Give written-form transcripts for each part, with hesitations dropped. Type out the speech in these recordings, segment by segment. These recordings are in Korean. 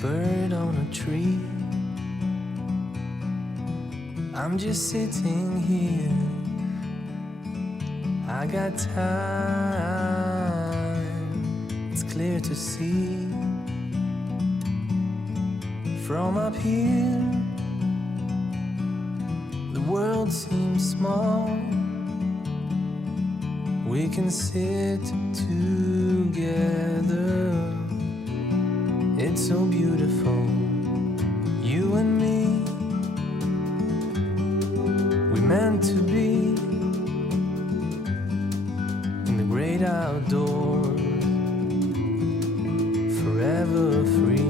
bird on a tree. I'm just sitting here. I got time. It's clear to see. From up here, the world seems small. We can sit together. It's so beautiful, you and me. We meant to be in the great outdoors, forever free.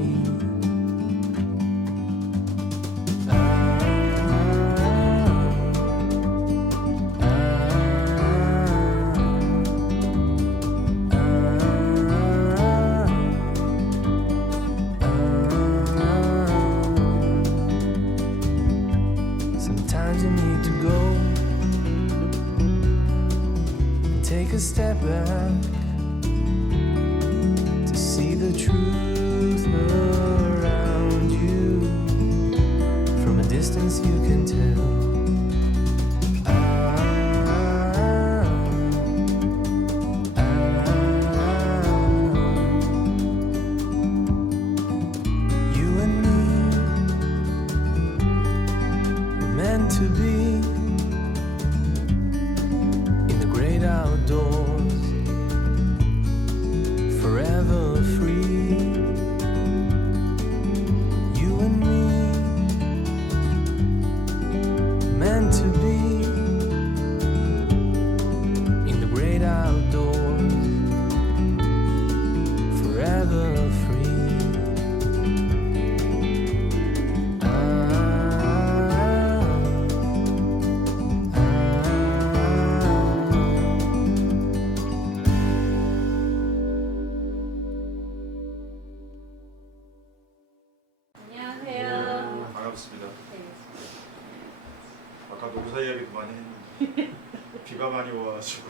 Sometimes you need to go and take a step back to see the truth around you. From a distance you can tell. You and me were meant to be in the great outdoors, forever free. You and me meant to be in the great outdoors, forever free. 안녕하세요. 반갑습니다. 네. 아까 농사 이야기도 많이 했는데 비가 많이 와가지고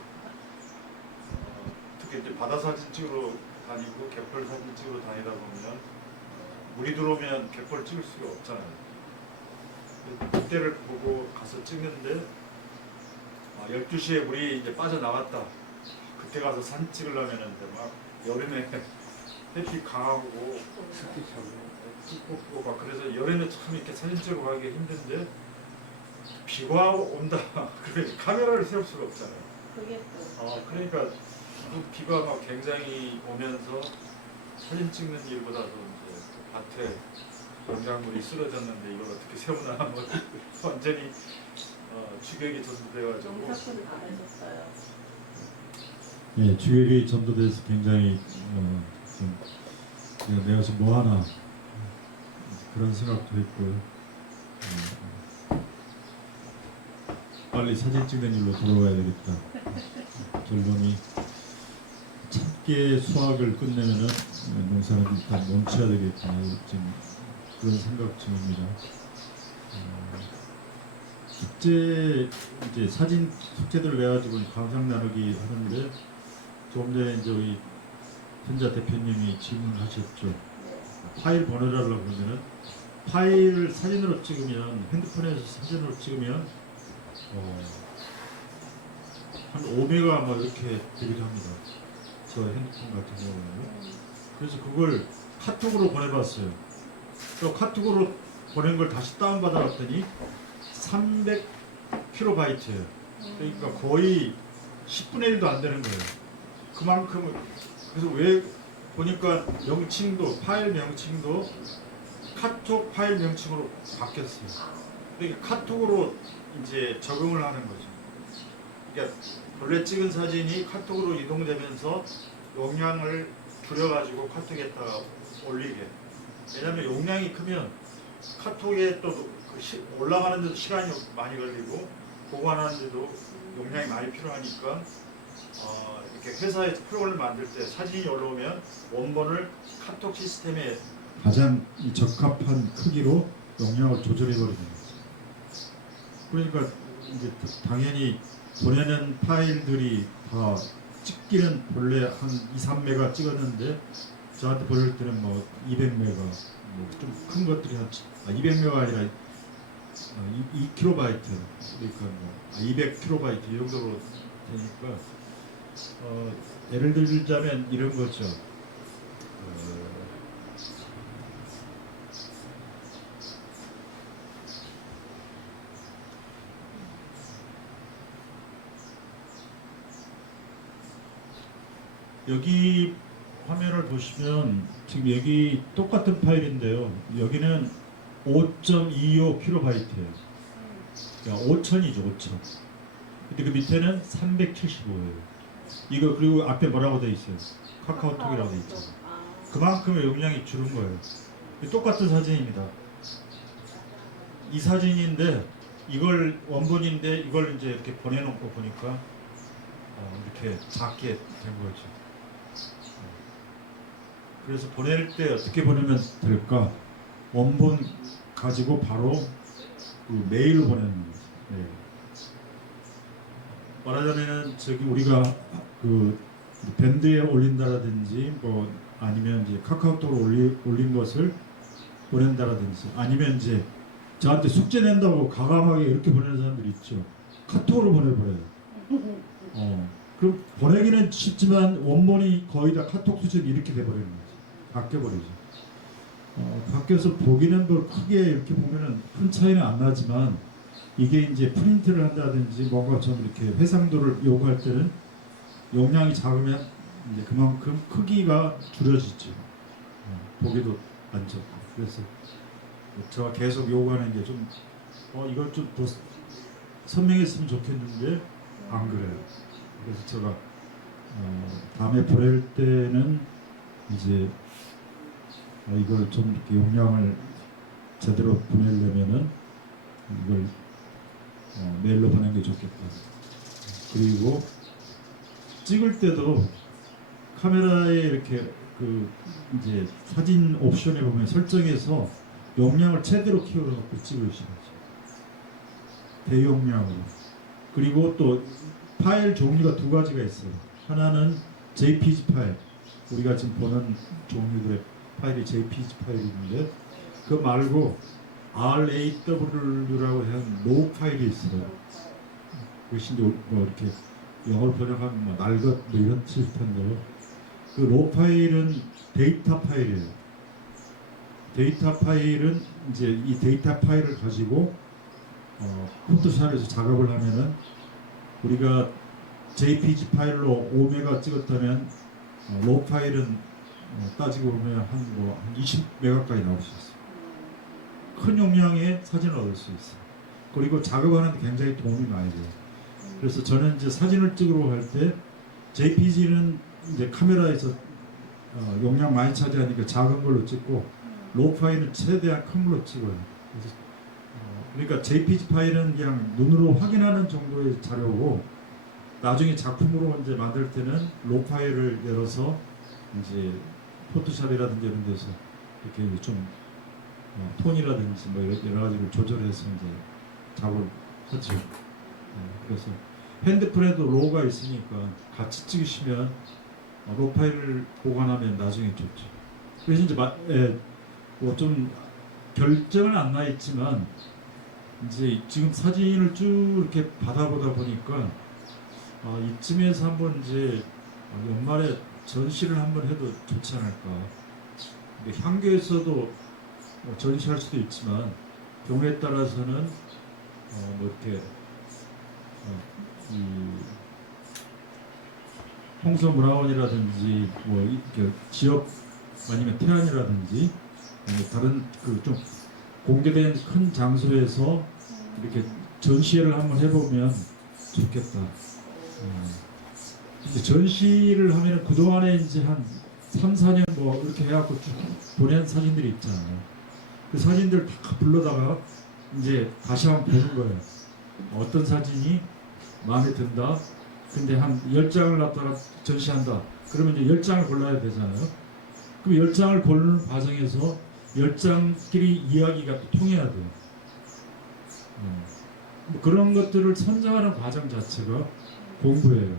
특히 이제 바다 사진 찍으러 다니고 갯벌 사진 찍으러 다니다 보면 물이 들어오면 갯벌 찍을 수가 없잖아요. 그때를 보고 가서 찍는데 12시에 물이 이제 빠져나왔다. 그때 가서 사진 찍으려면 막 여름에 햇빛 강하고 춥고 막 그래서 여름에 참 이렇게 사진 찍으러 가기 힘든데 비가 온다. 그래 카메라를 세울 수가 없잖아요. 그게 또 그러니까 비가 막 굉장히 오면서 사진 찍는 일보다도 이제 밭에 농작물이 쓰러졌는데 이걸 어떻게 세우나 뭐 완전히 주객이 전도돼가지고. 농사꾼 받으셨어요. 예, 주객이 전도돼서 굉장히 좀 내가 지금 뭐 하나 그런 생각도 했고요. 빨리 사진 찍는 일로 돌아가야 되겠다. 결론이 참깨 수확을 끝내면은 농사는 일단 멈춰야 되겠구나. 지금 그런 생각 중입니다. 숙제 이제 사진 숙제들 내가지고 감상 나누기 하는데 조금 전에 이제 우리 현자 대표님이 질문하셨죠. 파일 보내라고 그러면은 파일을 사진으로 찍으면 핸드폰에서 사진으로 찍으면 한 5메가 뭐 이렇게 되기도 합니다. 저 핸드폰 같은 경우는. 그래서 그걸 카톡으로 보내봤어요. 또 카톡으로 보낸 걸 다시 다운받아봤더니 300kb예요. 그러니까 거의 10분의 1도 안 되는 거예요. 그만큼 그래서 왜 보니까 명칭도 파일 명칭도 카톡 파일 명칭으로 바뀌었어요. 그러니까 카톡으로 이제 적응을 하는 거죠. 그러니까 원래 찍은 사진이 카톡으로 이동되면서 용량을 줄여가지고 카톡에다가 올리게. 왜냐하면 용량이 크면 카톡에 또 올라가는데도 시간이 많이 걸리고 보관하는데도 용량이 많이 필요하니까 이렇게 회사에서 프로그램을 만들 때 사진이 올라오면 원본을 카톡 시스템에 가장 적합한 크기로 용량을 조절해버리는 거죠. 그러니까 이제 당연히 보내는 파일들이 다 찍기는 본래 한 2, 3메가 찍었는데 저한테 보낼 때는 뭐 200메가, 좀 큰 것들이 한 200메가 아니라 2kB 그러니까 200kB 이 정도로 되니까 예를 들자면 이런 거죠. 여기 화면을 보시면 지금 여기 똑같은 파일인데요. 여기는 5.25kB예요. 그러니까 5천이죠, 5천. 근데 그 밑에는 375예요. 이거 그리고 앞에 뭐라고 돼 있어요? 카카오톡이라고 돼 있죠. 그만큼의 용량이 줄은 거예요. 똑같은 사진입니다. 이 사진인데 이걸 원본인데 이걸 이제 이렇게 보내놓고 보니까 이렇게 작게 된 거죠. 그래서 보낼 때 어떻게 보내면 될까? 원본 가지고 바로 그 메일로 보내는 거죠. 네. 말하자면은 저기 우리가 그 밴드에 올린다라든지 뭐 아니면 이제 카카오톡으로 올린 것을 보낸다라든지 아니면 이제 저한테 숙제 낸다고 과감하게 이렇게 보내는 사람들이 있죠. 카톡으로 보내버려요. 그럼 보내기는 쉽지만 원본이 거의 다 카톡 수준이 이렇게 돼버리는 거죠. 바뀌어버리죠. 바뀌어서 보기는 뭐 크게 이렇게 보면은 큰 차이는 안 나지만 이게 이제 프린트를 한다든지 뭔가 좀 이렇게 해상도를 요구할 때는 용량이 작으면 이제 그만큼 크기가 줄여지죠. 보기도 안 좋고. 그래서 제가 계속 요구하는 게 좀 이걸 좀 더 선명했으면 좋겠는데 안 그래요. 그래서 제가 다음에 보낼 때는 이제 이걸 좀 이렇게 용량을 제대로 보내려면은 이걸 메일로 보내는 게 좋겠다. 그리고 찍을 때도 카메라에 이렇게 그 이제 사진 옵션에 보면 설정해서 용량을 최대로 키워놓고 찍으시죠. 대용량으로. 그리고 또 파일 종류가 두 가지가 있어요. 하나는 JPG 파일. 우리가 지금 보는 종류들의 파일이 JPG 파일인데 그 말고 RAW라고 하는 로우 파일이 있어요. 그것이 이제 뭐 이렇게 영어로 번역하면 뭐 날것 뭐 이런 뜻일 텐데요. 그 로우 파일은 데이터 파일이에요. 데이터 파일은 이제 이 데이터 파일을 가지고 포토샵에서 작업을 하면은 우리가 JPG 파일로 5메가 찍었다면 로우 파일은 따지고 보면 한 20메가까지 나올 수 있어요. 큰 용량의 사진을 얻을 수 있어요. 그리고 작업하는데 굉장히 도움이 많이 돼요. 그래서 저는 이제 사진을 찍으러 갈 때 JPG는 이제 카메라에서 용량 많이 차지하니까 작은 걸로 찍고 로우 파일은 최대한 큰 걸로 찍어요. 그래서 그러니까 JPG 파일은 그냥 눈으로 확인하는 정도의 자료고 나중에 작품으로 이제 만들 때는 로우 파일을 열어서 이제 포토샵이라든지 이런 데서 이렇게 좀 톤이라든지 뭐 여러 가지를 조절해서 이제 작업을 하죠. 그래서 핸드폰에도 로우가 있으니까 같이 찍으시면 로우 파일을 보관하면 나중에 좋죠. 그래서 이제 뭐 좀 결정은 안 나 있지만 이제 지금 사진을 쭉 이렇게 받아보다 보니까 이쯤에서 한번 이제 연말에 전시를 한번 해도 좋지 않을까. 근데 향교에서도 전시할 수도 있지만 경우에 따라서는 뭐 이렇게 이 홍서문화원이라든지 뭐 이렇게 지역 아니면 태안이라든지 아니면 다른 그 좀 공개된 큰 장소에서 이렇게 전시회를 한번 해보면 좋겠다. 이제 전시를 하면 그동안에 이제 한 3, 4년 뭐 이렇게 해갖고 쭉 보낸 사진들이 있잖아요. 그 사진들 다 불러다가 이제 다시 한번 보는 거예요. 어떤 사진이 마음에 든다. 근데 한 10장을 갖다가 전시한다. 그러면 이제 10장을 골라야 되잖아요. 그럼 10장을 고르는 과정에서 10장끼리 이야기가 또 통해야 돼요. 뭐 그런 것들을 선정하는 과정 자체가 공부예요.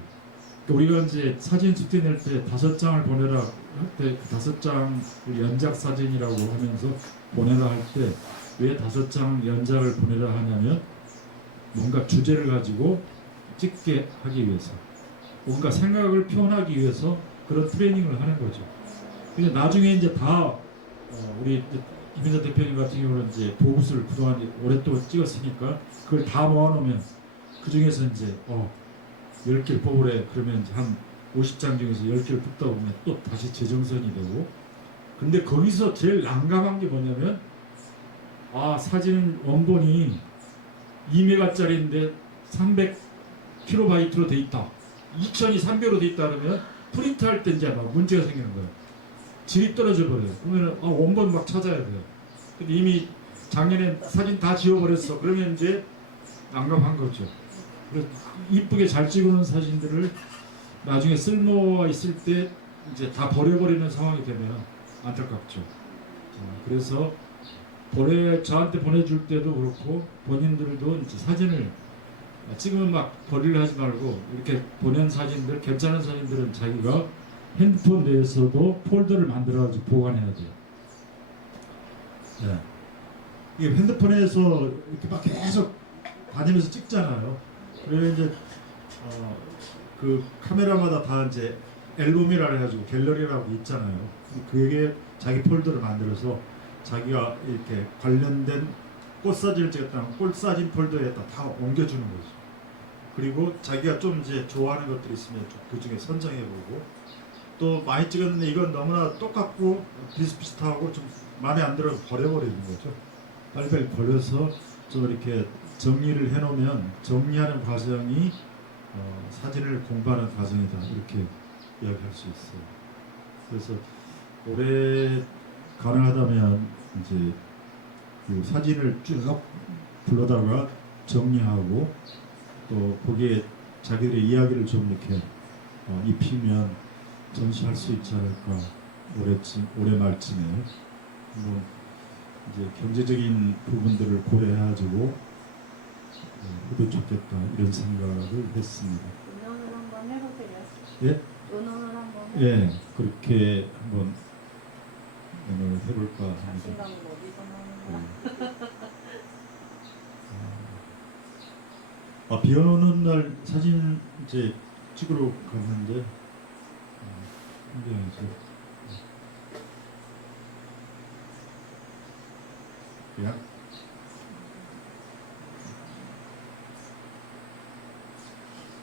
우리가 이제 사진 숙제 낼 때 5장을 보내라 할 때 그 5장 연작 사진이라고 하면서 보내라 할 때 왜 5장 연작을 보내라 하냐면 뭔가 주제를 가지고 찍게 하기 위해서, 뭔가 생각을 표현하기 위해서 그런 트레이닝을 하는 거죠. 근데 나중에 이제 다 우리 김인자 대표님 같은 경우는 이제 보붓을 그동안 오랫동안 찍었으니까 그걸 다 모아놓으면 그 중에서 이제 10개를 뽑으래 그러면 이제 한 50장 중에서 10개를 뽑다 보면 또 다시 재정선이 되고, 근데 거기서 제일 난감한 게 뭐냐면 사진 원본이 2메가짜리인데 300kb로 돼 있다, 2300으로 돼 있다 그러면 프린트할 때 이제 막 문제가 생기는 거예요. 질이 떨어져 버려요. 그러면 원본 막 찾아야 돼요. 근데 이미 작년에 사진 다 지워버렸어. 그러면 이제 난감한 거죠. 그래서 이쁘게 잘 찍어놓은 사진들을 나중에 쓸모가 있을 때 이제 다 버려버리는 상황이 되면 안타깝죠. 그래서 저한테 보내줄 때도 그렇고 본인들도 이제 사진을 찍으면 막 버리려 하지 말고 이렇게 보낸 사진들, 괜찮은 사진들은 자기가 핸드폰 내에서도 폴더를 만들어가지고 보관해야 돼요. 네. 이게 핸드폰에서 이렇게 막 계속 다니면서 찍잖아요. 그래서 이제 그 카메라마다 다 이제 앨범이라 해가지고 갤러리라고 있잖아요. 그게 자기 폴더를 만들어서 자기가 이렇게 관련된 꽃사진을 찍었다면 꽃사진 폴더에다 다 옮겨주는 거죠. 그리고 자기가 좀 이제 좋아하는 것들이 있으면 그 중에 선정해보고, 또 많이 찍었는데 이건 너무나 똑같고 비슷비슷하고 좀 마음에 안 들어서 버려버리는 거죠. 빨리빨리 버려서 좀 이렇게 정리를 해놓으면 정리하는 과정이 사진을 공부하는 과정이다, 이렇게 이야기할 수 있어요. 그래서 올해 가능하다면 이제 그 사진을 쭉 불러다가 정리하고 또 거기에 자기들의 이야기를 좀 이렇게 입히면 전시할 수 있지 않을까. 올해 말쯤에 한번 이제 경제적인 부분들을 고려해가지고 해도 좋겠다, 이런 생각을 했습니다. 논문을 한번 해보세요. 예? 논문을 한번 예, 그렇게 한번 오늘 해볼까 합니다. 자신감은 어디서 나오는 거야? 비 오는 날 사진 이제 찍으러 갔는데 풍경에서 그냥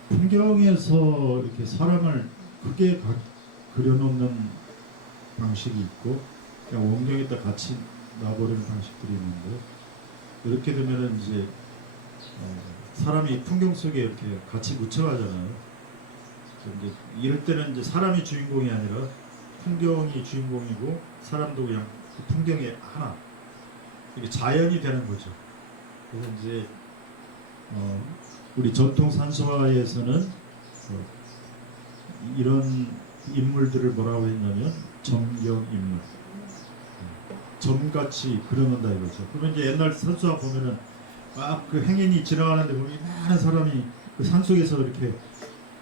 풍경에서 이렇게 사람을 크게 그려놓는 방식이 있고 그냥 원경에다 같이 놔버리는 방식들이 있는데, 이렇게 되면은 이제 사람이 풍경 속에 이렇게 같이 묻혀가잖아요. 이제 이럴 때는 이제 사람이 주인공이 아니라 풍경이 주인공이고 사람도 그냥 그 풍경의 하나, 이게 자연이 되는 거죠. 그래서 이제 우리 전통 산수화에서는 이런 인물들을 뭐라고 했냐면 점경 인물, 점같이 그려놓는다 이거죠. 그러면 이제 옛날 산수화 보면은 막 그 행인이 지나가는데 보면 많은 사람이 그 산속에서 이렇게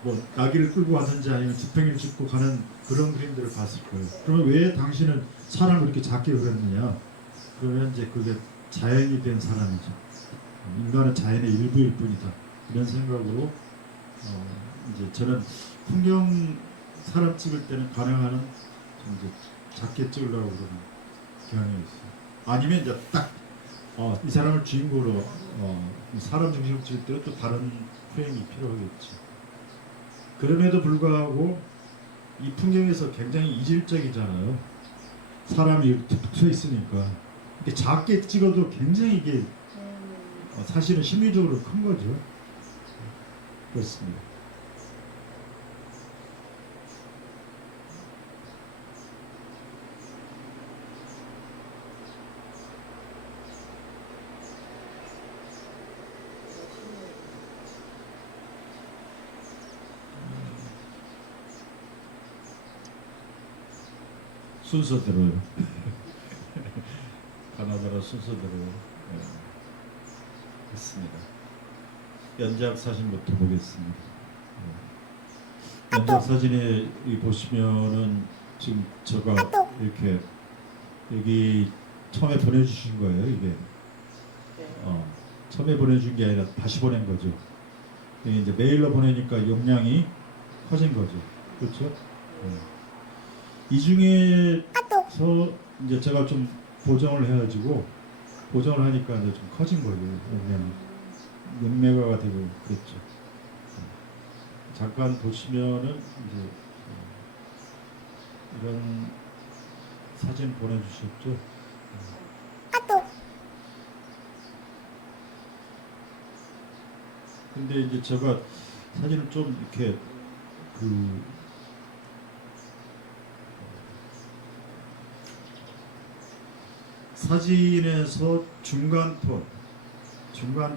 뭐 나귀를 끌고 왔는지 아니면 지팡이를 짚고 가는 그런 그림들을 봤을 거예요. 그러면 왜 당신은 사람을 이렇게 작게 그렸느냐? 그러면 이제 그게 자연이 된 사람이죠. 인간은 자연의 일부일 뿐이다, 이런 생각으로 이제 저는 풍경 사람 찍을 때는 가능한 좀 이제 작게 찍으려고 그러는 경향이 있어요. 아니면 이제 딱 이 사람을 주인공으로 사람 중심으로 찍을 때는 또 다른 표현이 필요하겠지. 그럼에도 불구하고 이 풍경에서 굉장히 이질적이잖아요. 사람이 이렇게 툭툭 서 있으니까 이렇게 작게 찍어도 굉장히 이게 사실은 심리적으로 큰 거죠. 그렇습니다. 순서대로요. 가나다라 순서대로 했습니다. 연작 사진부터 보겠습니다. 연장 사진에 이 보시면은 지금 제가 이렇게 여기 처음에 보내주신 거예요. 이게 네. 처음에 보내준 게 아니라 다시 보낸 거죠. 이게 이제 메일로 보내니까 용량이 커진 거죠. 그렇죠? 이 중에서 이제 제가 좀 보정을 해가지고 보정을 하니까 이제 좀 커진 거예요. 용량이 6메가가 되고 그랬죠. 잠깐 보시면은 이제 이런 사진 보내주셨죠. 근데 이제 제가 사진을 좀 이렇게 그 사진에서 중간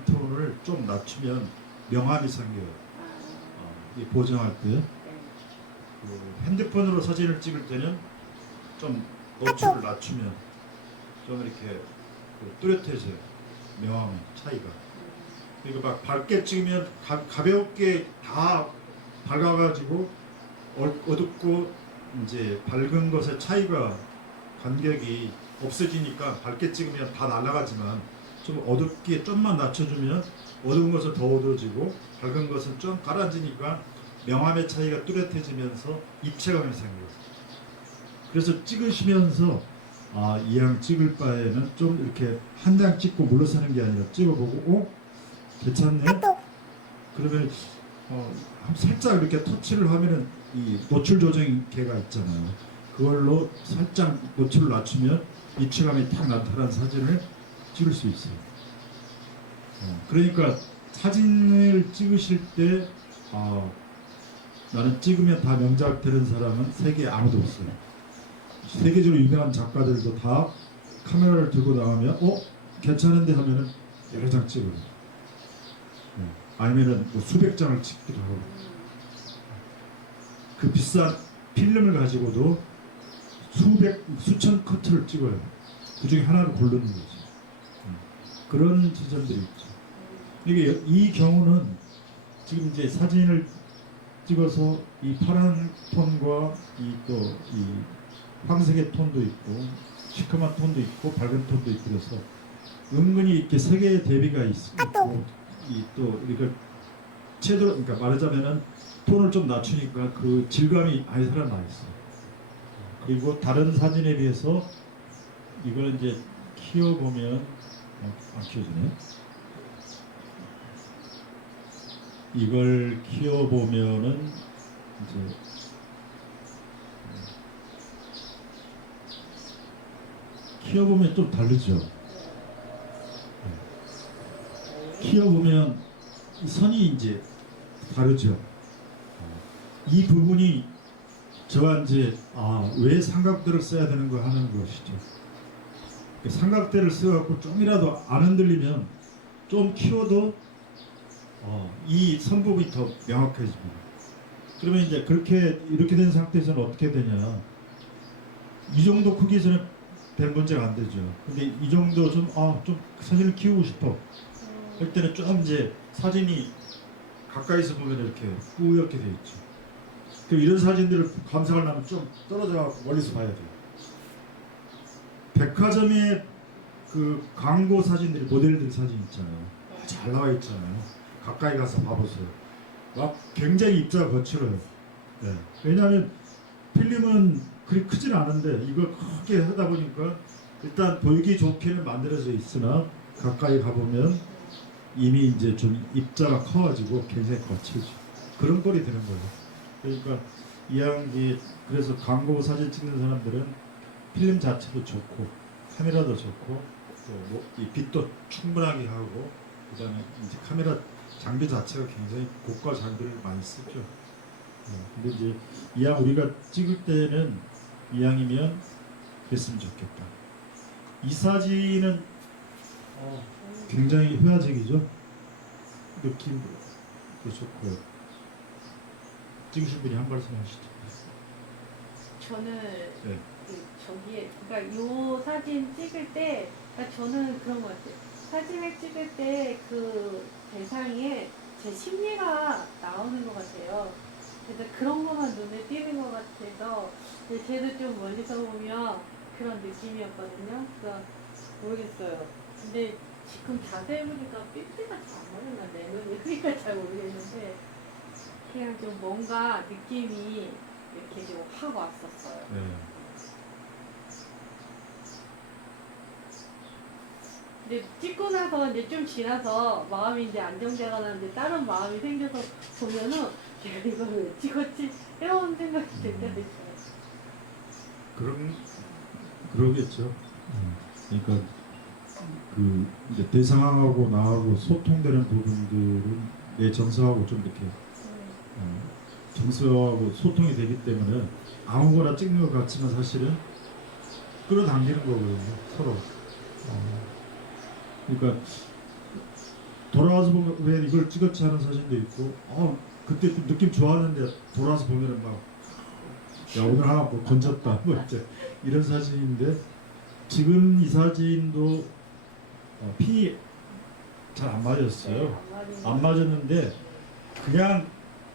톤을 좀 낮추면 명암이 생겨요. 이 보정할 때 네. 그 핸드폰으로 사진을 찍을 때는 좀 노출을 낮추면 좀 이렇게 그 뚜렷해져요. 명암의 차이가. 그러니까 막 밝게 찍으면 가볍게 다 밝아가지고 어둡고 이제 밝은 것의 차이가 간격이 없어지니까 밝게 찍으면 다 날아가지만 좀 어둡게 좀만 낮춰주면 어두운 것은 더 어두워지고 밝은 것은 좀 가라앉으니까 명암의 차이가 뚜렷해지면서 입체감이 생겨요. 그래서 찍으시면서 이왕 찍을 바에는 좀 이렇게 한 장 찍고 물러서는 게 아니라 찍어보고 괜찮네? 그러면 살짝 이렇게 터치를 하면은 이 노출 조정 개가 있잖아요. 그걸로 살짝 노출을 낮추면 입체감이 탁 나타난 사진을 찍을 수 있어요. 그러니까 사진을 찍으실 때 나는 찍으면 다 명작 되는 사람은 세계에 아무도 없어요. 세계적으로 유명한 작가들도 다 카메라를 들고 나가면 괜찮은데 하면은 여러 장 찍어요. 아니면은 뭐 수백 장을 찍기도 하고 그 비싼 필름을 가지고도 수천 커트를 찍어요. 그 중에 하나를 고르는 거죠. 그런 지점들이 있죠. 이게 이 경우는 지금 이제 사진을 찍어서 이 파란 톤과 이 황색의 톤도 있고 시커먼 톤도 있고 밝은 톤도 있고 그래서 은근히 이렇게 세 개의 대비가 있고 또 이렇게 채도 그러니까 말하자면은 톤을 좀 낮추니까 그 질감이 아예 살아나 있어요. 그리고 다른 사진에 비해서 이걸 이제 키워 보면 안 키워지네. 이걸 키워 보면은 이제 키워 보면 좀 다르죠. 키워 보면 선이 이제 다르죠. 이 부분이 저와 이제 왜 삼각대를 써야 되는 거 하는 것이죠. 삼각대를 써갖고 좀이라도 안 흔들리면 좀 키워도 이 선부분이 더 명확해집니다. 그러면 이제 이렇게 된 상태에서는 어떻게 되냐? 이 정도 크기에서는 별 문제가 안 되죠. 근데 이 정도 좀 사진을 키우고 싶어 할 때는 좀 이제 사진이 가까이서 보면 이렇게 뿌옇게 돼 있죠. 그럼 이런 사진들을 감상하려면 좀 떨어져서 멀리서 봐야 돼요. 백화점에 그 광고 사진들이 모델들 사진 있잖아요. 잘 나와 있잖아요. 가까이 가서 봐보세요. 막 굉장히 입자가 거칠어요. 네. 왜냐하면 필름은 그리 크진 않은데 이걸 크게 하다 보니까 일단 보이기 좋게는 만들어져 있으나 가까이 가보면 이미 이제 좀 입자가 커가지고 굉장히 거칠죠. 그런 꼴이 되는 거예요. 그러니까 이왕 그래서 광고 사진 찍는 사람들은 필름 자체도 좋고 카메라도 좋고 또 이 빛도 충분하게 하고 그다음에 이제 카메라 장비 자체가 굉장히 고가 장비를 많이 쓰죠. 근데 이제 이왕 우리가 찍을 때는 이왕이면 그랬으면 좋겠다. 이 사진은 굉장히 회화적이죠. 느낌도 좋고요. 찍으신 분이 한 말씀 하시죠. 저는 네. 그러니까 요 사진 찍을 때, 그러니까 저는 그런 것 같아요. 사진을 찍을 때 그 대상에 제 심리가 나오는 것 같아요. 그래서 그런 것만 눈에 띄는 것 같아서 근데 쟤도 좀 멀리서 보면 그런 느낌이었거든요. 그래서 모르겠어요. 근데 지금 자세히 보니까 삐삐가 잘 안 보였나 내 눈이 그러니까 잘 모르겠는데 그냥 좀 뭔가 느낌이 이렇게 좀 확 왔었어요. 네. 근데 찍고 나서 이제 좀 지나서 마음이 이제 안정되거나 이제 다른 마음이 생겨서 보면은 내가 이걸 왜 찍었지? 이런 생각이 들 때도 있어요. 그러겠죠. 그러니까 그 이제 대상하고 나하고 소통되는 부분들은 내 정서하고 좀 이렇게 정서하고 소통이 되기 때문에 아무거나 찍는 것 같지만 사실은 끌어당기는 거거든요, 서로. 그러니까 돌아와서 보면 왜 이걸 찍었지 하는 사진도 있고, 그때 좀 느낌 좋았는데 돌아와서 보면은 막, 야 오늘 하나 뭐 건졌다, 뭐 이제 이런 사진인데 지금 이 사진도 핀이 잘 안 맞았어요. 안 맞았는데 그냥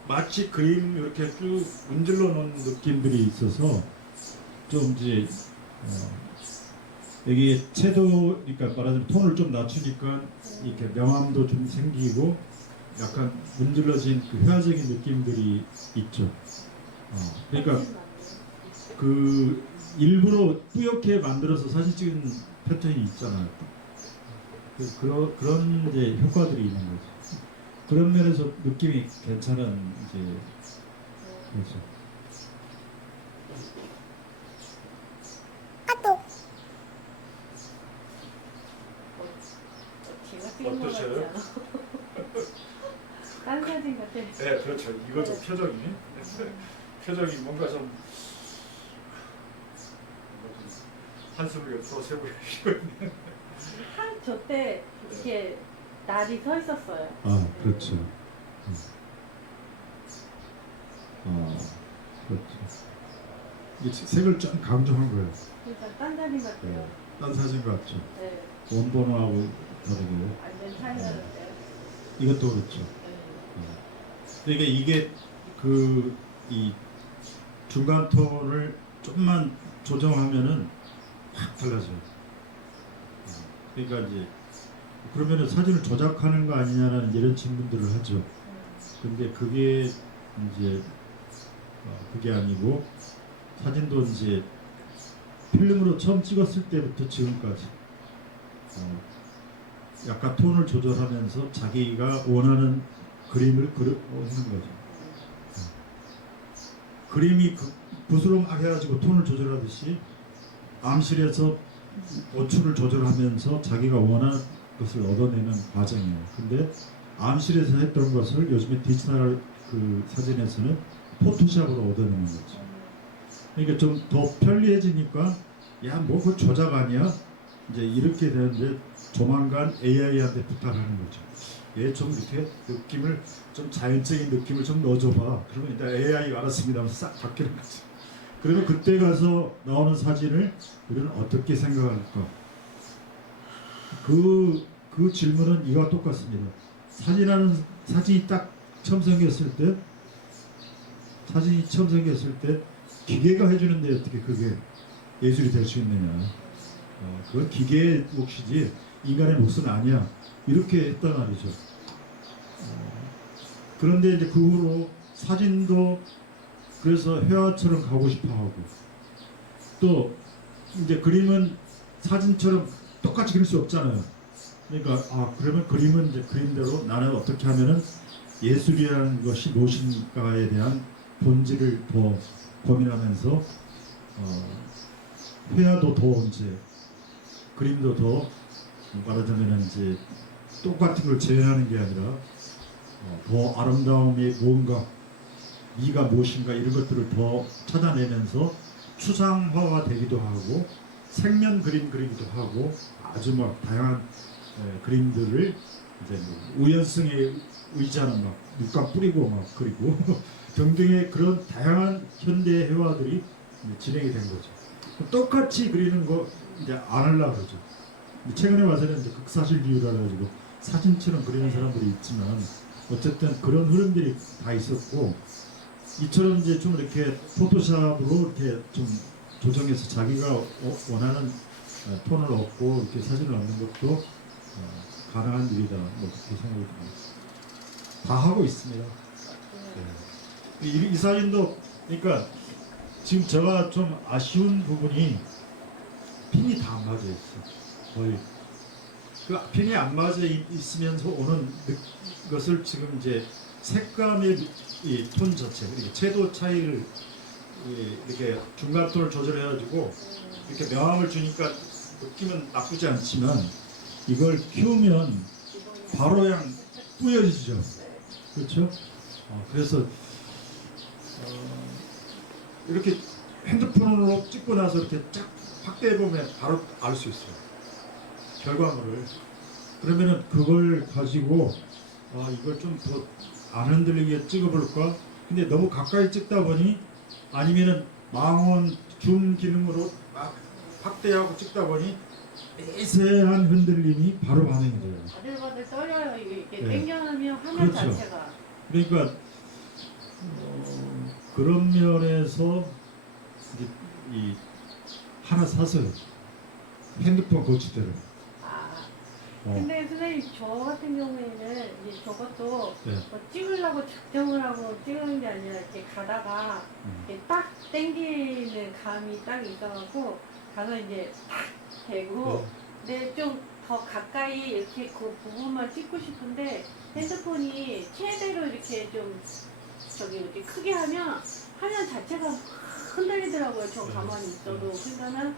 마치 그림 이렇게 쭉 문질러 놓은 느낌들이 있어서 좀 이제 여기 채도, 그러니까 말하자면 톤을 좀 낮추니까 이렇게 명암도 좀 생기고 약간 문질러진 그 회화적인 느낌들이 있죠. 그러니까 그 일부러 뿌옇게 만들어서 사진 찍은 패턴이 있잖아요. 그런 이제 효과들이 있는 거죠. 그런 면에서 느낌이 괜찮은 이제 그렇죠. 제가 찍은 것 같지 어떠셔요? 않아? 딴 사진 같아. 네, 그렇죠. 이것도 표정이 표정이 뭔가 좀 한숨을 옆으로 세우시고 있는. 저때 이렇게 날이 서 있었어요. 그렇죠. 그렇죠. 이게 색을 좀 강조한 거예요. 그러니까 딴 사진 같아요. 딴 사진 같죠. 네, 원본하고 다르고. 완전 차이 나는데요. 이것도 그렇죠. 네. 그러니까 이게 이 중간 톤을 좀만 조정하면은 확 달라져요. 그러니까 이제 그러면은 사진을 조작하는 거 아니냐는 이런 질문들을 하죠. 근데 그게 이제 그게 아니고 사진도 이제 필름으로 처음 찍었을 때부터 지금까지 약간 톤을 조절하면서 자기가 원하는 그림을 그려오는 거죠. 그림이 붓으로 막 해가지고 톤을 조절하듯이 암실에서 오추를 조절하면서 자기가 원하는 것을 얻어내는 과정이에요. 근데 암실에서 했던 것을 요즘에 디지털 그 사진에서는 포토샵으로 얻어내는 거죠. 그러니까 좀 더 편리해지니까 야 뭐 그 조작 아니야? 이제 이렇게 되는데 조만간 AI한테 부탁하는 거죠. 얘 좀 이렇게 느낌을 좀 자연적인 느낌을 좀 넣어줘봐. 그러면 일단 AI가 알았습니다 하면서 싹 바뀌는 거죠. 그러면 그때 가서 나오는 사진을 우리는 어떻게 생각할까? 그 질문은 이와 똑같습니다. 사진이 딱 처음 생겼을 때, 기계가 해주는데 어떻게 그게 예술이 될 수 있느냐? 그건 기계의 몫이지 인간의 몫은 아니야. 이렇게 했단 말이죠. 그런데 이제 그 후로 사진도 그래서 회화처럼 가고 싶어하고 또 이제 그림은 사진처럼 똑같이 그릴 수 없잖아요. 그러니까 그러면 그림은 이제 그림대로 나는 어떻게 하면은 예술이라는 것이 무엇인가에 대한 본질을 더 고민하면서 회화도 더 이제 그림도 더 말하자면 이제 똑같은 걸 재현하는 게 아니라 더 아름다움이 뭔가 이가 무엇인가 이런 것들을 더 찾아내면서 추상화가 되기도 하고 생면 그리기도 하고 아주 막 다양한 그림들을 이제 뭐 우연성에 의지하는 막 물감 뿌리고 막 그리고 등등의 그런 다양한 현대 회화들이 진행이 된 거죠. 똑같이 그리는 거 이제 안 하려고 그러죠. 최근에 와서는 이제 극사실비유라 가지고 사진처럼 그리는 사람들이 있지만 어쨌든 그런 흐름들이 다 있었고 이처럼 이제 좀 이렇게 포토샵으로 이렇게 좀 조정해서 자기가 원하는 톤을 얻고 이렇게 사진을 얻는 것도 가능한 일이다. 뭐 그렇게 생각이 듭니다. 다 하고 있습니다. 네. 이 사진도 그러니까 지금 제가 좀 아쉬운 부분이 핀이 다 안 맞아 있어. 거의 그 핀이 안 맞아 있으면서 오는 것을 지금 이제 색감의 이 톤 자체, 이렇게 채도 차이를 이렇게 중간 톤을 조절해가지고 이렇게 명암을 주니까 느낌은 나쁘지 않지만 이걸 키우면 바로 그냥 뿌여지죠. 그렇죠? 그래서 이렇게 핸드폰으로 찍고 나서 이렇게 쫙 확대해 보면 바로 알 수 있어요. 결과물을. 그러면은 그걸 가지고 이걸 좀 더 안 흔들리게 찍어볼까? 근데 너무 가까이 찍다 보니 아니면은 망원 줌 기능으로 막 확대하고 찍다 보니 미세한 흔들림이 바로 반응이 돼요. 바들바들 떨려요. 이게 네. 당겨하면 화면 그렇죠. 자체가. 그러니까 그런 면에서 이 하나 사서요. 핸드폰 거치대로. 근데 선생님 저 같은 경우에는 이제 저것도 네. 뭐 찍으려고 작정을 하고 찍는 게 아니라 이렇게 가다가 이렇게 딱 당기는 감이 딱 있어갖고 가서 이제 탁 대고 근데 좀 더 가까이 이렇게 그 부분만 찍고 싶은데 핸드폰이 최대로 이렇게 좀 저기 이렇게 크게 하면 화면 자체가 흔들리더라고요. 저 가만히 있어도. 그러니까는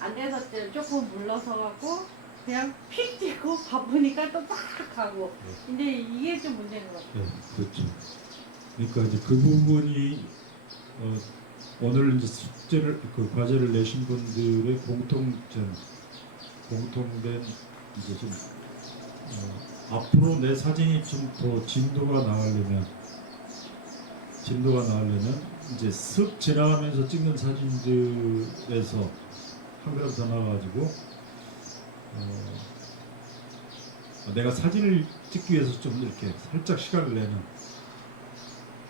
안 돼서 조금 물러서 갖고 그냥 픽 찍고 바쁘니까 또 빡 하고. 근데 이게 좀 문제인 것 같아요. 네, 그렇죠. 그러니까 이제 그 부분이 오늘 이제 숙제를 그 과제를 내신 분들의 공통된 이제 좀 앞으로 내 사진이 좀 더 진도가 나가려면 이제 슥 지나가면서 찍는 사진들에서 한 걸음 더 나가가지고 내가 사진을 찍기 위해서 좀 이렇게 살짝 시간을 내는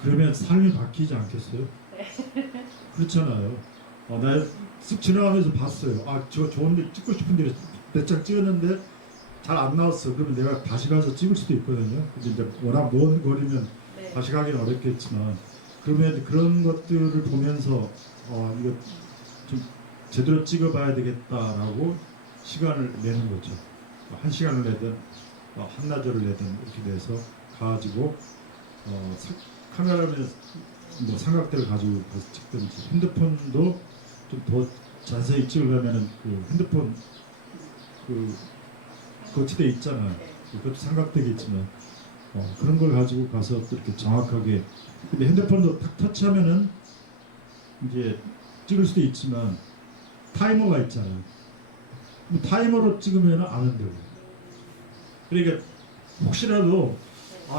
그러면 삶이 바뀌지 않겠어요? 그렇잖아요. 나 쓱 지나가면서 봤어요. 저 좋은데 찍고 싶은데 몇 장 찍었는데 잘 안 나왔어. 그러면 내가 다시 가서 찍을 수도 있거든요. 근데 이제 워낙 먼 거리면 네. 다시 가기는 어렵겠지만 그러면 그런 것들을 보면서 이거 좀 제대로 찍어봐야 되겠다라고 시간을 내는 거죠. 한 시간을 내든 한나절을 내든 이렇게 돼서 가지고 카메라면 뭐 삼각대를 가지고 가서 찍든지 핸드폰도 좀 더 자세히 찍으려면은 그 핸드폰 그 거치대 있잖아요. 그것도 삼각대겠지만 그런 걸 가지고 가서 또 이렇게 정확하게 근데 핸드폰도 탁 터치하면은 이제 찍을 수도 있지만 타이머가 있잖아요. 타이머로 찍으면 안 흔들고. 그러니까 혹시라도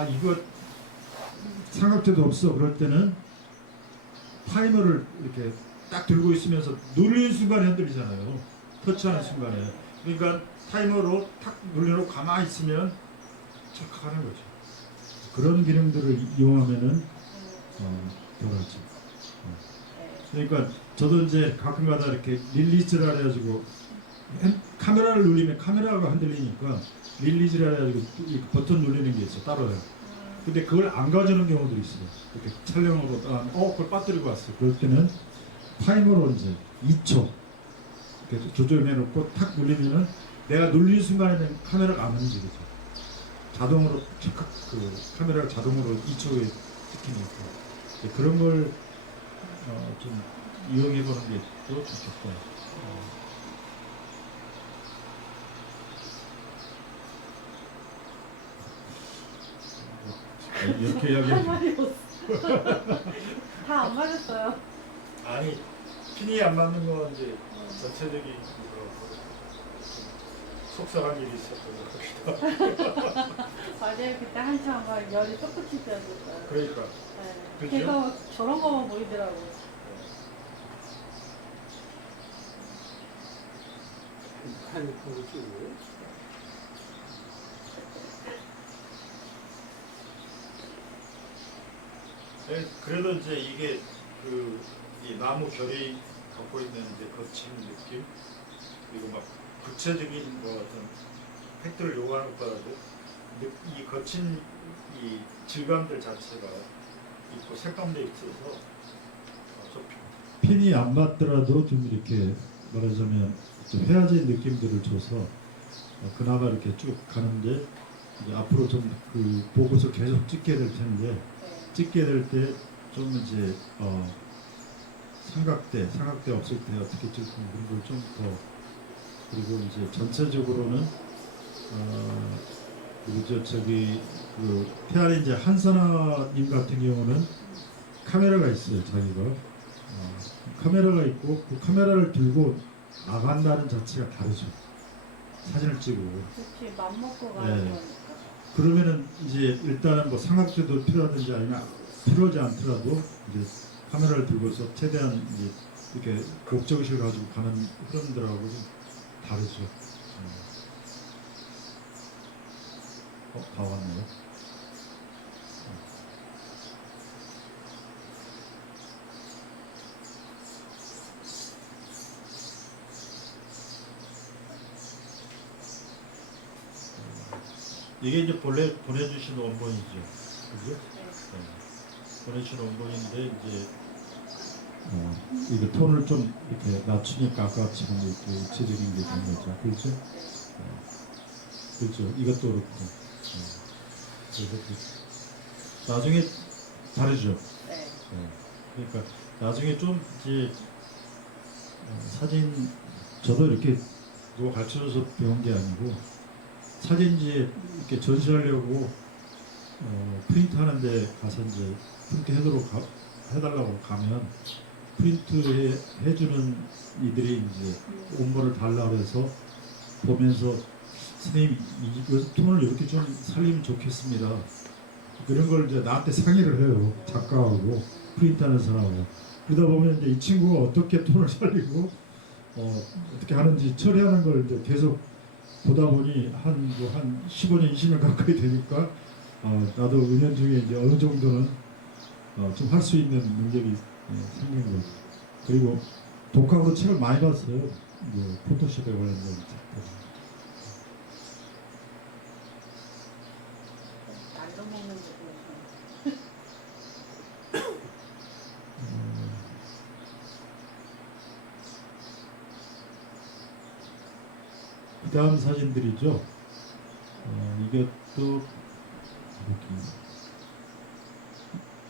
이거 삼각대도 없어 그럴 때는 타이머를 이렇게 딱 들고 있으면서 누르는 순간에 흔들리잖아요. 터치하는 순간에. 그러니까 타이머로 탁 눌러놓고 가만히 있으면 착 하는 거죠. 그런 기능들을 이용하면은 덜하죠. 그러니까 저도 이제 가끔가다 이렇게 릴리즈를 해가지고 카메라를 눌리면 카메라가 흔들리니까 릴리즈를 해가지고 버튼 눌리는 게 있어 따로요. 근데 그걸 안 가져오는 경우들이 있어요. 이렇게 촬영으로 그걸 빠뜨리고 왔어. 그럴 때는 타이머로 이제 2초 이렇게 조정해놓고 탁 눌리면은 내가 눌리는 순간에는 카메라가 안 움직이죠. 자동으로 착각 그 카메라를 자동으로 2초에 찍히니까 그런 걸 좀 이용해보는 게 또 좋겠다. 이렇게 이야기하면 다 안 맞았어요. 아니 핀이 안 맞는 건 이제 전체적인 속상한 일이 있었던 것 같기도 맞아요. 그때 한참 막 열이 솟구칠 때였어요. 그러니까 네. 그죠? 그래서 저런 거만 보이더라고요. 핸드폰을 찍고 그래도 이제 이게 그 이 나무 결이 갖고 있는 이제 거친 느낌 그리고 막 구체적인 뭐 어떤 팩트를 요구하는 것보다도 이 거친 이 질감들 자체가 있고 색감도 있어서 좀 핀이 안 맞더라도 좀 이렇게 말하자면 좀 헤어진 느낌들을 줘서 그나마 이렇게 쭉 가는데 이제 앞으로 좀 그 보고서 계속 찍게 될 텐데 네. 찍게 될 때 좀 이제 삼각대 없을 때 어떻게 찍고 그런 걸 좀 더 그리고 이제 전체적으로는 그리고 저기 그 태안의 이제 한선아님 같은 경우는 카메라가 있어요 자기가 카메라가 있고 그 카메라를 들고 나간다는 자체가 다르죠 사진을 찍고 그렇지 맘먹고 가는 네. 거니까. 그러면은 이제 일단은 뭐 삼각대도 필요하든지 아니면 필요하지 않더라도 이제 카메라를 들고서 최대한 이제 이렇게 목적의식을 가지고 가는 흐름들하고 좀 다르죠. 다 왔네요. 이게 이제 본래 보내주신 원본이죠. 그죠? 네. 보내주신 원본인데 이제 이게 톤을 좀 이렇게 낮추니까 아까 지금 이렇게 입체적인 게 된 거죠. 그렇죠? 그렇죠. 이것도 그렇고. 그래서 나중에 다르죠. 네. 그러니까 나중에 좀 이제 사진 저도 이렇게 누가 가르쳐줘서 배운 게 아니고 사진지에 이렇게 전시하려고 프린트 하는데 가서 이제 프린트 해달라고 가면 프린트 해주는 이들이 이제 원본을 달라 그래서 보면서 선생님 이거 톤을 이렇게 좀 살리면 좋겠습니다. 그런 걸 이제 나한테 상의를 해요. 작가하고 프린트하는 사람하고. 그러다 보면 이제 이 친구가 어떻게 톤을 살리고 어떻게 하는지 처리하는 걸 이제 계속 보다 보니 한 15년, 20년 가까이 되니까 나도 은연중에 이제 어느 정도는 좀 할 수 있는 능력이 생긴 거죠. 그리고 독학으로 책을 많이 봤어요. 포토샵에 관련된 책들. 날로 먹는 거 그 다음 사진들이죠. 이것도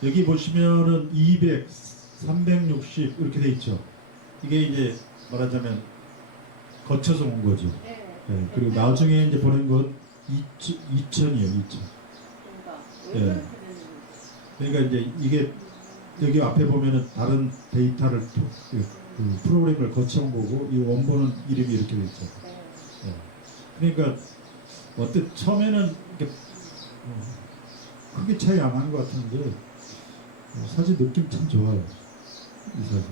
여기 보시면은 200, 360 이렇게 돼 있죠. 이게 이제 말하자면 거쳐서 온 거죠. 네. 네, 그리고 나중에 이제 보낸 건 2000이요, 2000. 그러니까 왜 네. 그렇게 되는 거지? 그러니까 이제 이게 여기 앞에 보면은 다른 데이터를 그 프로그램을 거쳐온 거고 이 원본은 이름이 이렇게 돼 있죠. 네. 그러니까 처음에는 이렇게 크게 차이 안 한 것 같은데 사진 느낌 참 좋아요. 이 사진.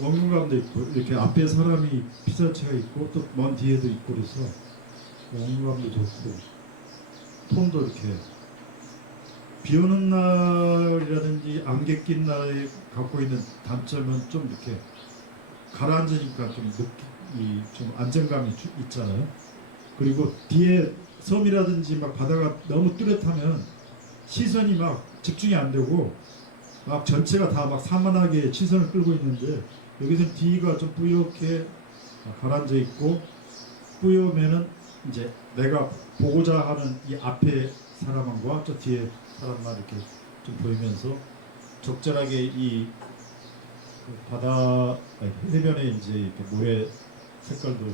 원근감도 있고 이렇게 앞에 사람이 피사체가 있고 또 먼 뒤에도 있고 그래서 원근감도 좋고 톤도 이렇게 비 오는 날이라든지 안개 낀 날에 갖고 있는 단점은 좀 이렇게 가라앉으니까 좀 안정감이 있잖아요. 그리고 뒤에 섬이라든지 막 바다가 너무 뚜렷하면 시선이 막 집중이 안 되고 막 전체가 다 막 산만하게 시선을 끌고 있는데 여기서 뒤가 좀 뿌옇게 가라앉아 있고 뿌옇면은 이제 내가 보고자 하는 이 앞에 사람과 저 뒤에 사람만 이렇게 좀 보이면서 적절하게 이 바다 해변에 이제 이렇게 모래 색깔도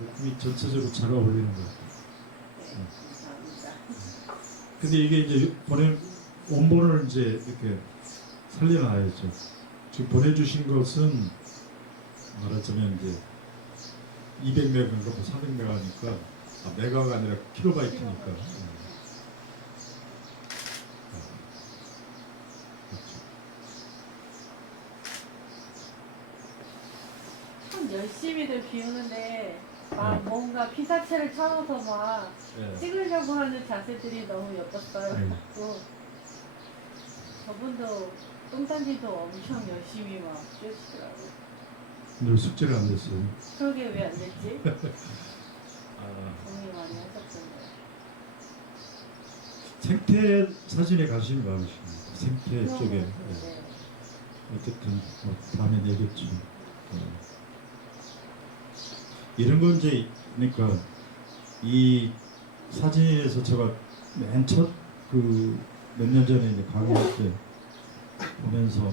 느낌이 전체적으로 잘 어울리는 것 같아요. 네. 감사합니다. 근데 이게 이제 원본을 이제 이렇게 살려놔야죠. 지금 보내주신 것은 말하자면 이제 200메가인가 300메가니까 메가가 아니라 킬로바이트니까. 참 열심히들 비우는데 막 뭔가 피사체를 차고서 막 예. 찍으려고 하는 자세들이 너무 예뻤어요. 네. 또 저분도 똥단지도 엄청 열심히 막 찍으시더라고요. 오늘 숙제를 안 했어요. 그러게 왜 안 됐지? 아, 고민 많이 하셨던데. 생태 사진에 관심이 많으십니다. 생태 쪽에. 예. 네. 어쨌든 뭐 다음에 내겠죠. 이런 건 이제 그러니까 이 사진에서 제가 맨 첫 그 몇 년 전에 이제 강의할 때 보면서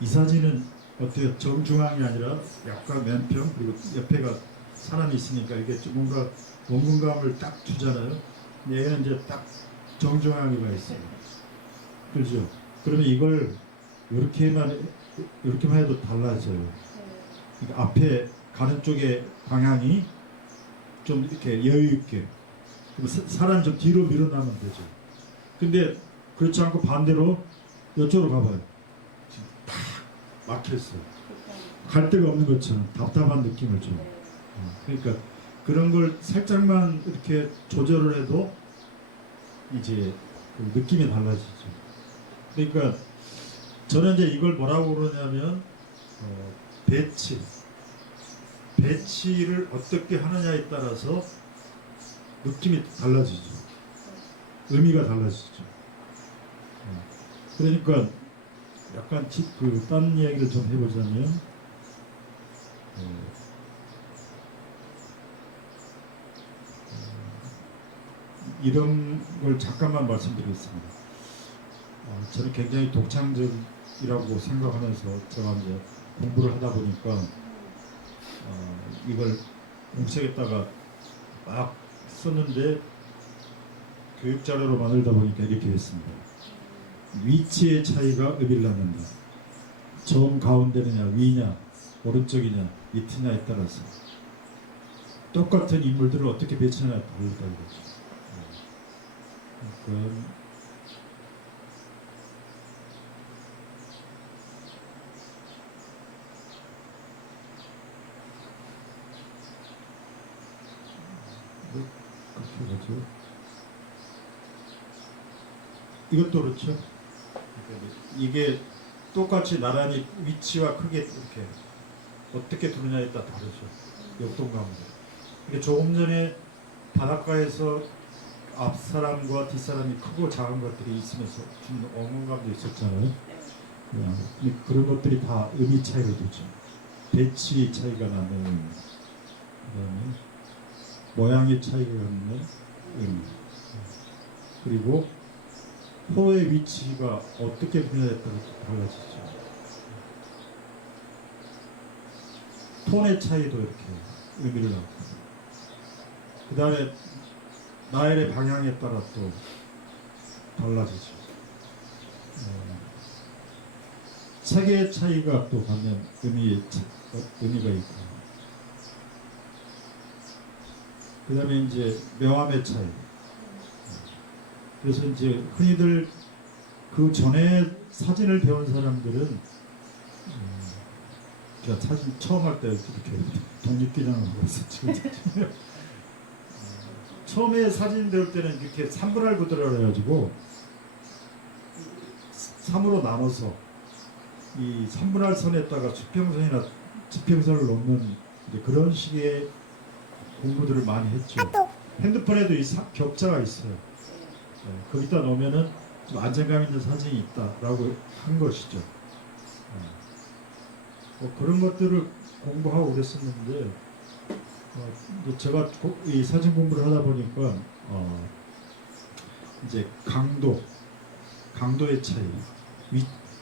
이 사진은 어때요? 정중앙이 아니라 약간 맨평 그리고 옆에가 사람이 있으니까 이게 좀 뭔가 원근감을 딱 주잖아요. 근데 얘는 이제 딱 정중앙이 가 있어요. 그렇죠? 그러면 이걸 이렇게만 해도 달라져요. 네. 그러니까 앞에 가는 쪽의 방향이 좀 이렇게 여유 있게 사람 좀 뒤로 밀어나면 되죠. 근데 그렇지 않고 반대로 이쪽으로 가봐요. 지금 딱 막혀있어요. 갈 데가 없는 것처럼 답답한 느낌을 줘요. 그러니까 그런 걸 살짝만 이렇게 조절을 해도 이제 그 느낌이 달라지죠. 그러니까 저는 이제 이걸 뭐라고 그러냐면 배치를 어떻게 하느냐에 따라서 느낌이 달라지죠. 의미가 달라지죠. 그러니까 약간 딴 이야기를 좀 해보자면 이런 걸 잠깐만 말씀드리겠습니다. 저는 굉장히 독창적이라고 생각하면서 제가 이제 공부를 하다 보니까 이걸 공책에다가 막 썼는데 교육 자료로 만들다 보니까 이렇게 됐습니다. 위치의 차이가 의미를 낳는다. 정 가운데느냐 위냐 오른쪽이냐 밑이냐에 따라서 똑같은 인물들을 어떻게 배치하냐에 다르다 이거죠. 그러니까 그렇죠. 이것도 그렇죠. 그러니까 이게 똑같이 나란히 위치와 크게 이렇게 어떻게 두느냐에 따라 다르죠. 역동감으로. 그러니까 조금 전에 바닷가에서 앞 사람과 뒷 사람이 크고 작은 것들이 있으면서 좀 어문감도 있었잖아요. 그런 것들이 다 의미 차이를 두죠. 배치 차이가 나는 그다음에 모양의 차이가 나는 의미. 그리고 호의 위치가 어떻게 두느냐에 따라 달라지죠. 톤의 차이도 이렇게 의미를 낳고 그 다음에 나열의 방향에 따라 또 달라지죠. 색의 차이가 또 가면 의미가 있고 그 다음에 이제 명암의 차이. 그래서 이제 흔히들 그 전에 사진을 배운 사람들은 제가 사진 처음 할 때 이렇게 독립기장을 했었죠. 처음에 사진 배울 때는 이렇게 3분할 구도라고 해가지고 3으로 나눠서 이 3분할 선에다가 수평선이나 지평선을 넣는 그런 식의 공부들을 많이 했죠. 핸드폰에도 이 격자가 있어요. 거기다 넣으면은 좀 안정감 있는 사진이 있다라고 한 것이죠. 그런 것들을 공부하고 그랬었는데 이제 제가 이 사진 공부를 하다 보니까 이제 강도의 차이,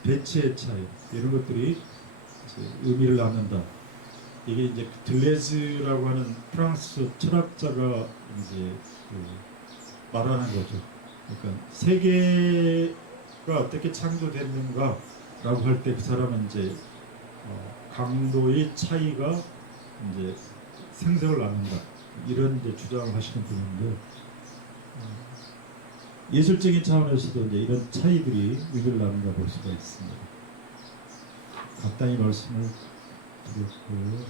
배치의 차이 이런 것들이 이제 의미를 낳는다. 이게 이제 들레즈라고 하는 프랑스 철학자가 이제 말하는 거죠. 그러니까 세계가 어떻게 창조됐는가라고 할 때 그 사람은 이제 강도의 차이가 이제 생성을 낳는다 이런 이제 주장을 하시는 분인데 예술적인 차원에서도 이제 이런 차이들이 의미를 낳는다 볼 수가 있습니다. 간단히 말씀을 드렸고요.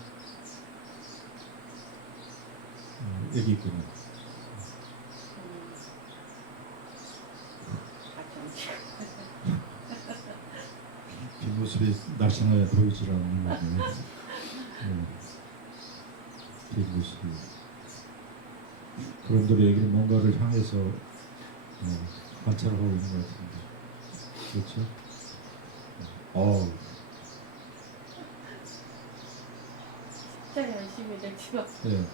애기 있군요. 가끔씩. 뒷모습이 날씬해 보이질 않는 거네요. 뒷모습이. 그런들이 애기는 뭔가를 향해서 관찰하고 있는 것 같은데. 그렇죠? 진짜 열심히 찍었어. 네.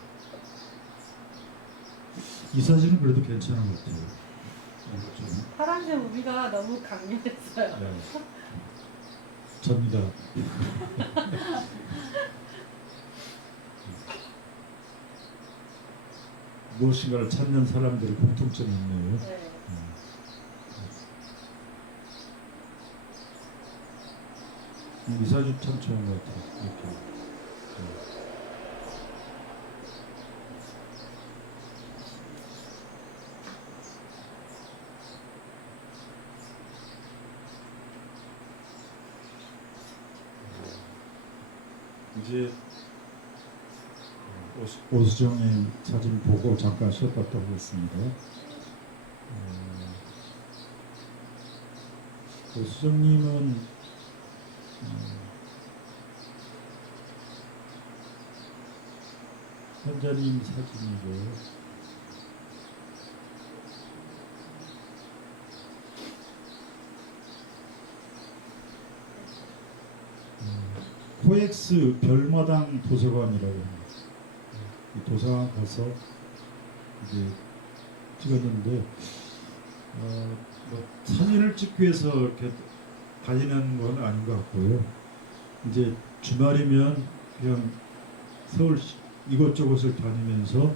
이 사진은 그래도 괜찮은 것 같아요. 좀, 파란색 우비가 너무 강렬했어요. 네. 접니다. 무엇인가를 찾는 사람들의 공통점이 있네요. 네. 이 사진 참 좋은 것 같아요. 이렇게. 이제 오수정님 사진 보고 잠깐 쉬었다 오겠습니다. 오수정님은 현자님 사진이고 코엑스 별마당 도서관이라고 합니다. 이 도서관 가서 이제 찍었는데 뭐 사진을 찍기 위해서 이렇게 다니는 건 아닌 것 같고요. 이제 주말이면 그냥 서울 이곳저곳을 다니면서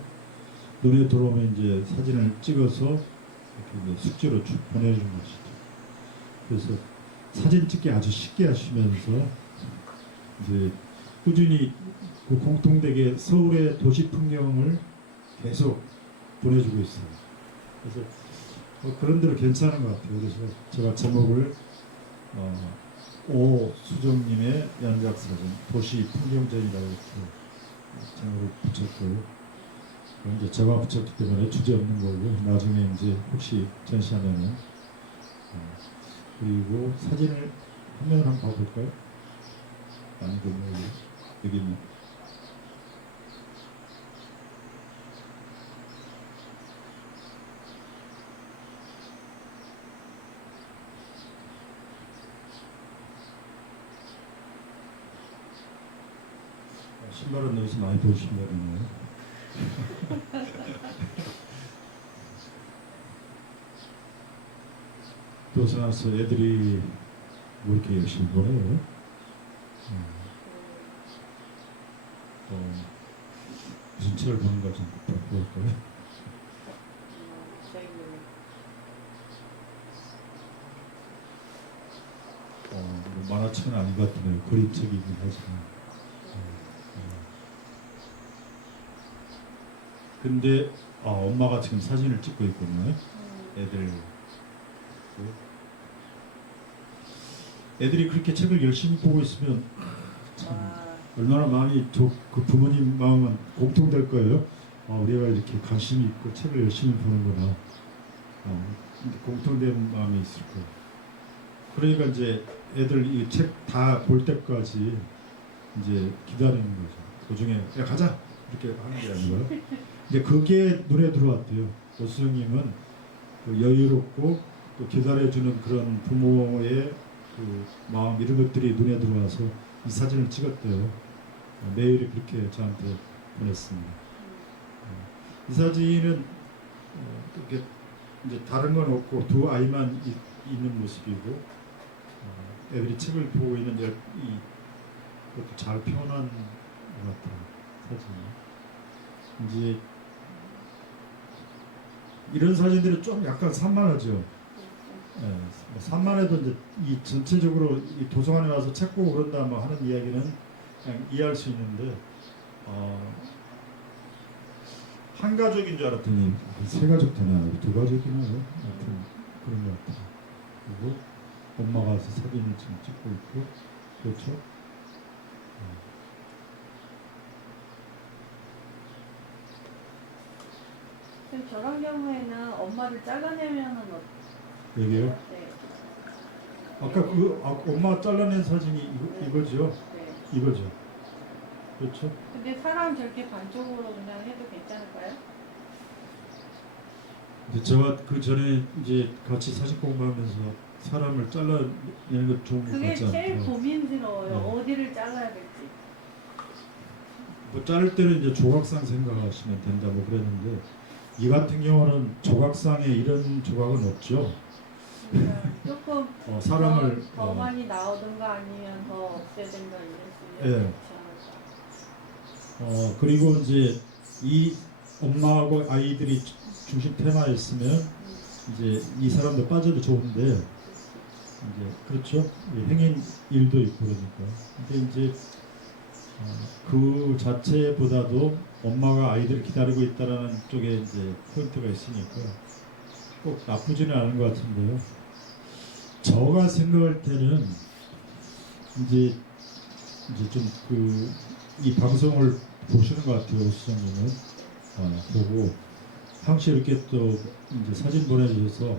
눈에 들어오면 이제 사진을 찍어서 이렇게 이제 숙제로 쭉 보내주는 것이죠. 그래서 사진 찍기 아주 쉽게 하시면서 이제 꾸준히 그 공통되게 서울의 도시 풍경을 계속 보내주고 있어요. 그래서 그런 대로 괜찮은 것 같아요. 그래서 제가 제목을 오수정님의 연작 사진 도시 풍경전이라고 이렇게 제목을 붙였고요. 이제 제가 붙였기 때문에 주제 없는 거고 나중에 이제 혹시 전시하면은 그리고 사진을 한 면을 한번 봐볼까요? 아니고 여기 있네. 신발은 여기서 많이 보신다네요. 도서관에서 애들이 뭐 이렇게 열심히 보내요? 무슨 책을 보는가 좀 볼까요? 저희는 뭐 만화책은 아닌 것 같은데요. 그림책이긴 하지만. 근데 엄마가 지금 사진을 찍고 있거든요. 애들이 그렇게 책을 열심히 보고 있으면 참 얼마나 마음이 그 부모님 마음은 공통될 거예요. 우리가 이렇게 관심이 있고 책을 열심히 보는구나. 공통된 마음이 있을 거예요. 그러니까 이제 애들 이 책 다 볼 때까지 이제 기다리는 거죠. 도중에 야 가자 이렇게 하는 게 아니라 이제 그게 눈에 들어왔대요. 오수정님은 그 여유롭고 또 기다려주는 그런 부모의 그 마음 이런 것들이 눈에 들어와서 이 사진을 찍었대요. 메일이 그렇게 저한테 보냈습니다. 이 사진은 이렇게 이제 다른 건 없고 두 아이만 있는 모습이고 애들이 책을 보고 있는 그것도 잘 표현한 것 같아요. 사진이. 이제 이런 사진들은 좀 약간 산만하죠. 산만해도 이제 이 전체적으로 이 도서관에 와서 책 보고 그런다 뭐 하는 이야기는 그냥 이해할 수 있는데 한 가족인 줄 알았더니 세 가족 되나 두 가족이나 하여튼 그런 것 같아요. 그리고 엄마가 사진을 지금 찍고 있고 그렇죠. 좀 저런 경우에는 엄마를 잘라내면은 여기요. 네. 아까 엄마가 잘라낸 사진이 이거죠. 네. 이거죠. 그렇죠. 근데 사람 저렇게 반쪽으로 그냥 해도 괜찮을까요? 이제 저와 그 전에 이제 같이 사진 공부하면서 사람을 잘라내는 것 좋은 것 그게 같지 제일 않아요? 고민스러워요. 네. 어디를 잘라야 될지. 뭐 자를 때는 이제 조각상 생각하시면 된다 뭐 그랬는데 이 같은 경우는 조각상에 이런 조각은 없죠. 그러니까 조금 사람을 더 많이 나오든가 아니면 더 없애든가 이럴 수 예. 있는 그리고 이제 이 엄마하고 아이들이 중심 테마였으면 이제 이 사람도 빠져도 좋은데 이제 그렇죠. 행인 일도 있고 그러니까. 근데 이제 그 자체보다도 엄마가 아이들을 기다리고 있다라는 쪽에 이제 포인트가 있으니까 꼭 나쁘지는 않은 것 같은데요. 제가 생각할 때는 이제 좀 이 방송을 보시는 것 같아요, 수장님은. 보고 항시 이렇게 또 이제 사진 보내주셔서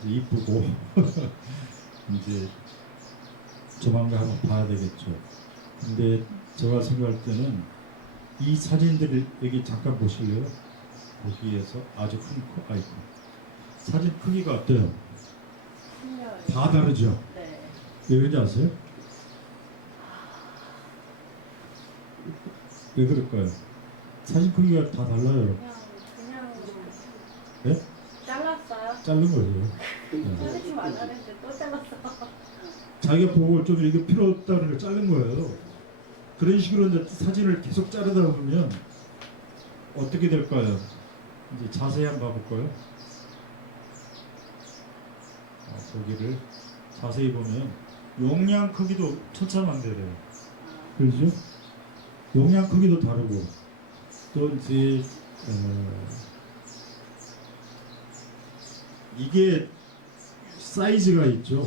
이제 이쁘고 이제 조만간 한번 봐야 되겠죠. 근데 제가 생각할 때는 이 사진들을 여기 잠깐 보실래요? 거기에서 아주 큰 아이콘. 사진 크기가 어때요? 신기해요. 다 다르죠? 네. 왜 그런지 아세요? 왜 그럴까요? 사진 크기가 다 달라요. 그냥 네? 잘랐어요. 자른 거예요. 네. 자르지 말라는데 또 잘랐어. 자기가 보고 좀 이게 필요 없다는 걸 자른 거예요. 그런 식으로 이제 사진을 계속 자르다 보면 어떻게 될까요? 이제 자세히 한번 봐볼까요? 거기를 자세히 보면 용량 크기도 천차만별이에요. 그렇죠? 용량 크기도 다르고 또 이제 이게 사이즈가 있죠.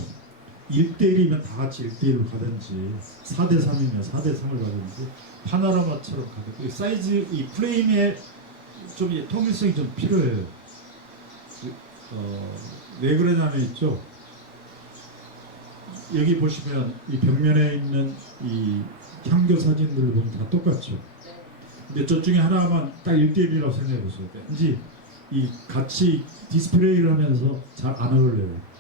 1대1이면 다 같이 1대1로 가든지 4대3이면 4대3을 가든지 파노라마처럼 가든지 사이즈 이 프레임에 좀 통일성이 좀 필요해요. 왜 그러냐면 있죠. 여기 보시면 이 벽면에 있는 이 향교 사진들을 보면 다 똑같죠. 근데 저 중에 하나만 딱 1대1이라고 생각해 보세요. 왠지 이 같이 디스플레이를 하면서 잘 안 어울려요.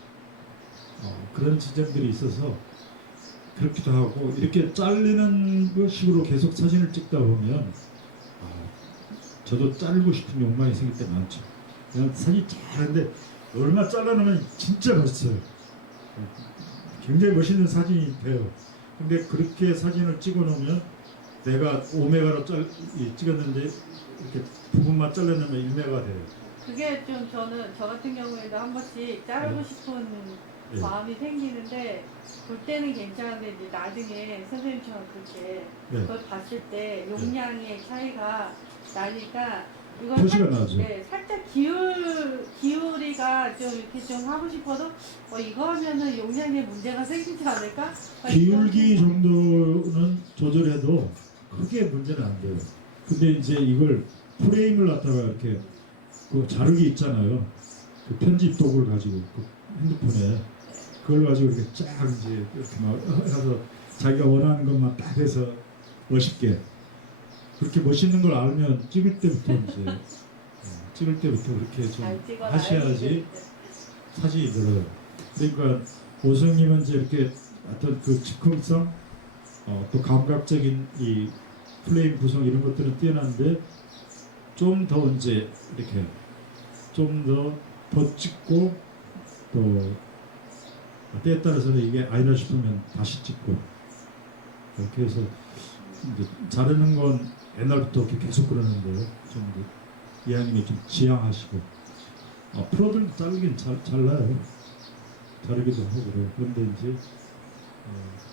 그런 지점들이 있어서 그렇기도 하고 이렇게 자르는 식으로 계속 사진을 찍다 보면 저도 자르고 싶은 욕망이 생길 때 많죠. 그냥 사진 잘하는데 얼마 잘라놓으면 진짜 멋있어요. 굉장히 멋있는 사진이 돼요. 근데 그렇게 사진을 찍어놓으면 내가 5메가로 찍었는데 이렇게 부분만 잘라놓으면 1메가 돼요. 그게 좀 저는 저 같은 경우에도 한 번씩 자르고 싶은 마음이 생기는데 볼 때는 괜찮은데 이제 나중에 선생님처럼 그렇게 그걸 봤을 때 용량의 차이가 나니까 이건 표시가 나죠. 네, 살짝 기울이가 좀 이렇게 좀 하고 싶어도 이거 하면은 용량에 문제가 생기지 않을까? 기울기 정도는 조절해도 크게 문제는 안 돼요. 근데 이제 이걸 프레임을 갖다가 이렇게 그 자르기 있잖아요. 그 편집 도구를 가지고 그 핸드폰에 그걸 가지고 이렇게 쫙 이제 이렇게 막 해서 자기가 원하는 것만 딱 해서 멋있게 그렇게 멋있는 걸 알면 찍을 때부터 그렇게 좀 하셔야지 사진이 들어요. 그러니까 오성님은 이제 이렇게 어떤 그 즉흥성 또 감각적인 이 플레임 구성 이런 것들은 뛰어난데 좀 더 이제 이렇게 좀 더 찍고 또 때에 따라서는 이게 아니라 싶으면 다시 찍고 이렇게 해서 이제 자르는 건 옛날부터 이렇게 계속 그러는데요. 좀 이제 이하님이 좀 지향하시고 프로들도 자르긴 잘라요. 자르기도 하고 그래요. 그런데 이제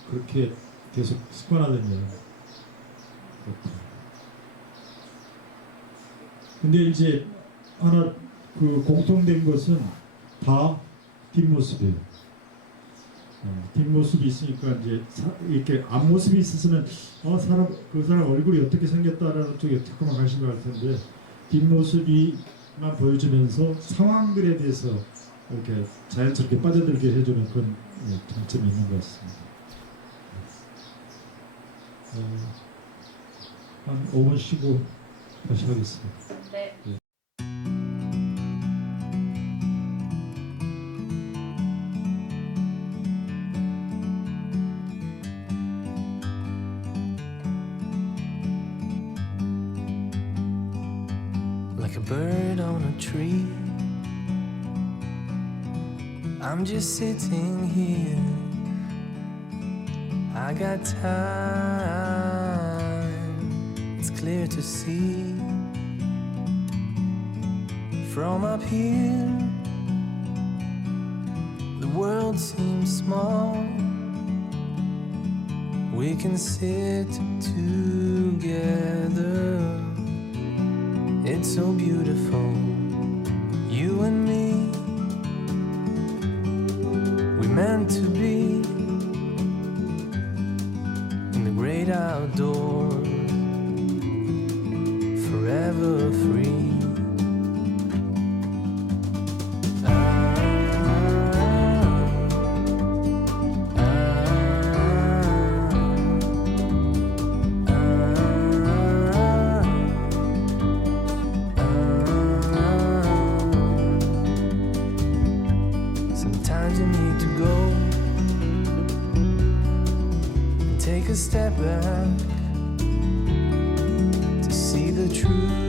그렇게 계속 습관화되면 그렇고. 근데 이제 하나 그 공통된 것은 다 뒷모습이에요. 뒷모습이 있으니까 이제 이렇게 앞모습이 있으면 그 사람 얼굴이 어떻게 생겼다라는 쪽에 자꾸만 가신 것 같은데 뒷모습이 보여주면서 상황들에 대해서 이렇게 자연스럽게 빠져들게 해주는 그런 장점이 있는 것 같습니다. 한 5분 쉬고 다시 하겠습니다. 네. Like a bird on a tree, I'm just sitting here. I got time, it's clear to see. From up here, the world seems small. We can sit together. It's so beautiful, you and me. We meant to be in the great outdoors, forever free. Sometimes you need to go and take a step back to see the truth.